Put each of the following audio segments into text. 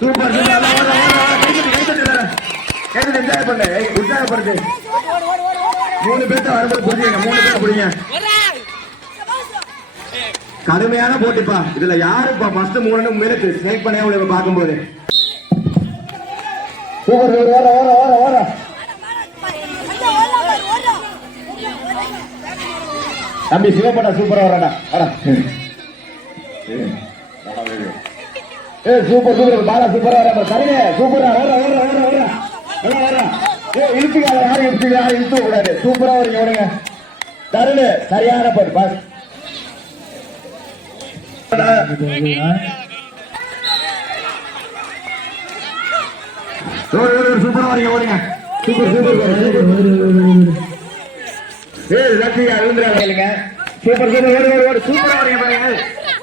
Super enjoy பண்ணு, உற்சாகப்படுத்து. 3 பேர்த்த வரும்போது புரிஞ்சுங்க, 3 பேர் புரியுங்க. கடுமையான போட்டிப்பா. இதுல யாருப்பா ஃபர்ஸ்ட் 3 மினிட் ஸ்னேக் பண்ண பார்க்கும்போது தம்பி சிவப்பட்டா சூப்பரா வராடா. சூப்பர் சூப்பர் பாலா சூப்பரா வர சரிங்க சூப்பரா இழுத்துக்க யாரும் இழுத்து கூடாது. சூப்பரா வரீங்க ஓடுங்க. தருணு சரியான போட்டு பாஸ். சூப்பரா வரீங்க ஓடுங்க. சூப்பர் சூப்பர் லட்சியா விழுந்துறாங்க. சூப்பர் சூப்பர் சூப்பரா வரீங்க பாருங்க.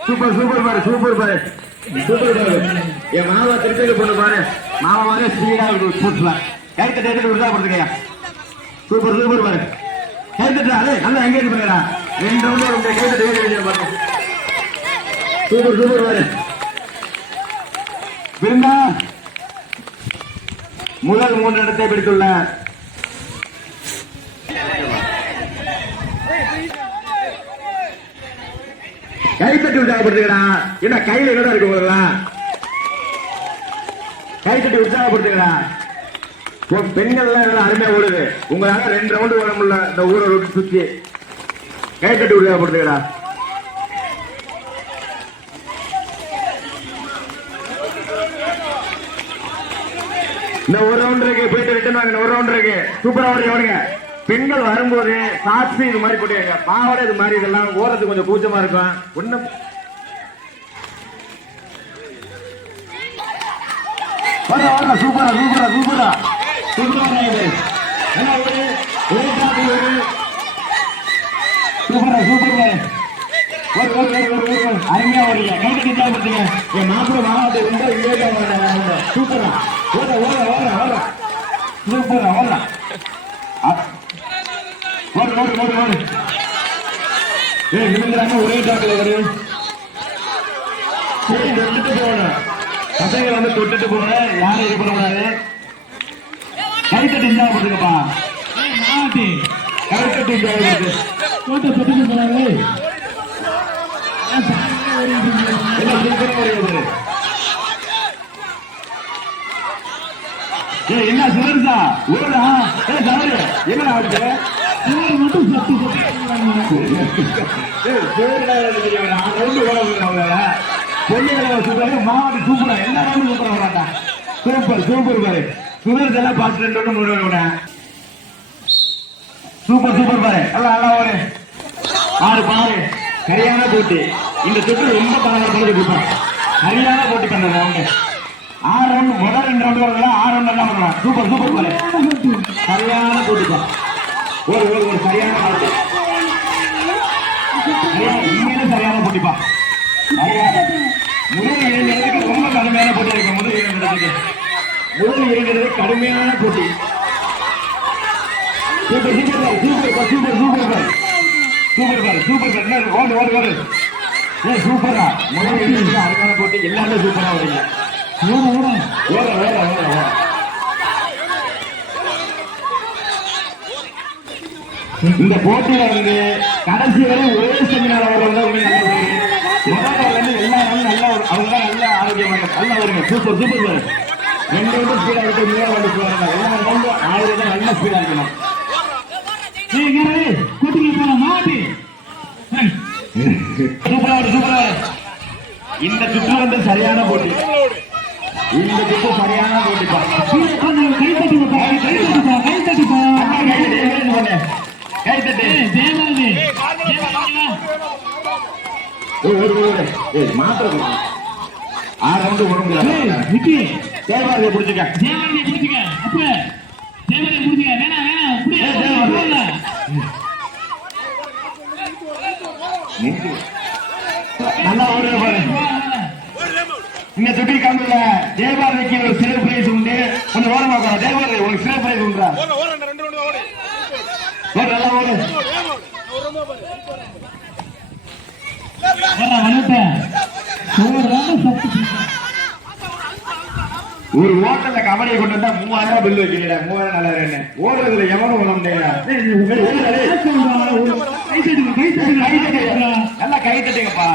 சூப்பர் சூப்பர் பாரு சூப்பர் பாரு சூப்பர் பாரு. என் மாவா திருப்பி பொண்ணு பாரு. மாவா மாதிரி ஸ்பீடா ஸ்போர்ட்ஸ்ல கைத்தட்டு உற்சாகப்படுத்துக்கையா. சூப்பர் சூப்பர் பாரு. கைத்தட்டா நல்லா எங்கேஜ் பண்ணுறா. 2 ரவுண்ட் கைத்தட்டு பாருங்க. சூப்பர் சூப்பர் பாரு. விருந்தா முதல் 3 இடத்தை பிடித்துள்ள கைத்தட்டி உற்சாகப்படுத்துகிறா. என்ன கையில என்னடா இருக்கு உங்களா? கைத்தட்டி உற்சாகப்படுத்துகிறா. பெண்கள் எல்லாம் அருமையா ஓடுது. உங்களால 2 ரவுண்டு ஓட முடியல. இந்த ஊரை விட்டு சுத்தி கைத்தட்டி உற்சாகப்படுத்துகிறா. இந்த 1 ரவுண்ட் இருக்கு. போயிட்டு ரிட்டர்ன் வாங்க. 1 ரவுண்ட் இருக்கு. சூப்பரா ஓடுங்க. பெண்கள் வரும்போது சாட்சி இது மாதிரி போட்டுங்க. பாவாடை இது மாதிரி இதெல்லாம் ஓரத்துக்கு கொஞ்சம் கூச்சமா இருக்கும். ஒண்ணும் சூப்பரா சூப்பரா சூப்பரா சூப்பரா அருமையா வரீங்க. கைட்டு கொடுத்தீங்க. என் மாப்பிள்ள மாவட்ட ரொம்ப சூப்பரா ஓட சூப்பரா ஓட ஒரே டாக்ல வரும். தொட்டுட்டு போகணும். பசங்க வந்து தொட்டுட்டு போகணும். யாரும் இது பண்ண கூடாது. கைத்தட்டி போட்டுக்கப்பா. கைத்தட்டி தொட்டுட்டு போறாங்க. என்ன சுரேஷா ஊரா என்ன ஆகுது? மட்டும் மாவட்ட சூப்பரா எல்லா சூப்பரா வராண்டா. சூப்பர் சூப்பர் பாரு. சுரேஷ் எல்லாம் பார்த்து 2 சூப்பர் சூப்பர் பாரு. எல்லாம் நல்லா ஒரு பாரு சரியான போட்டி. இந்த சுற்று ரொம்ப பரவாயில்ல. சரியான போட்டி பண்ணது அவங்க. 6 ரவுண்ட் முதல் 2 ரவுண்ட் வரலாம். 6 ரவுண்ட் எல்லாம் வரலாம். சூப்பர் சூப்பர் பாரு. சரியான போட்டிப்பா. ஒரு சரியான போட்டி. உண்மையிலே சரியான போட்டிப்பா. முதல் 2 இடத்துக்கு ரொம்ப கடுமையான போட்டி இருக்கு. முதல் 2 இடத்துக்கு கடுமையான போட்டி. Super super super super super பாரு. சூப்பர் பாரு சூப்பர் பாரு. ஓடு சூப்பரா முதல் 2 இடத்துக்கு அருமையான போட்டி. எல்லாமே சூப்பரா வரீங்க. இந்த போட்டியில வந்து கடைசி வரை ஒரே செமினார் எல்லாரும் நல்லா அவங்க நல்ல ஆரோக்கியமா நல்லா வருங்க. சூப்பர் சூப்பர் பாரு. 2 ரவுண்ட் ஸ்பீடா இருக்கு. 3 ரவுண்ட் போறாங்க. எல்லா ரவுண்டும் 1000 நல்ல ஸ்பீடா இருக்கணும். சூப்பரா சூப்பரா. இந்த சுற்று வந்து சரியான போட்டி. இந்த சுற்று சரியான போட்டிப்பா. மாத்திரம் 6 ரவுண்டு ஓட முடியாது. தேவாரியை பிடிச்சிக்க. நல்லா ஓடுற பாரு. இந்த சுற்றி காமில தேவாரிக்கு ஒரு சிறு பிரைஸ் உண்டு. கொஞ்சம் ஓரமா போற. தேவாரி உங்களுக்கு சிறு பிரைஸ் உண்டா? நல்லா ஓடு. ஒரு ஓட்டல கபடியை கொண்டு வந்தா 3000 பில் வைக்கிறீங்க. 3000 நல்லா இருக்கு. ஓடுறதுல எவனும் உணர்ந்தேன். நல்லா கை தட்டுங்கப்பா.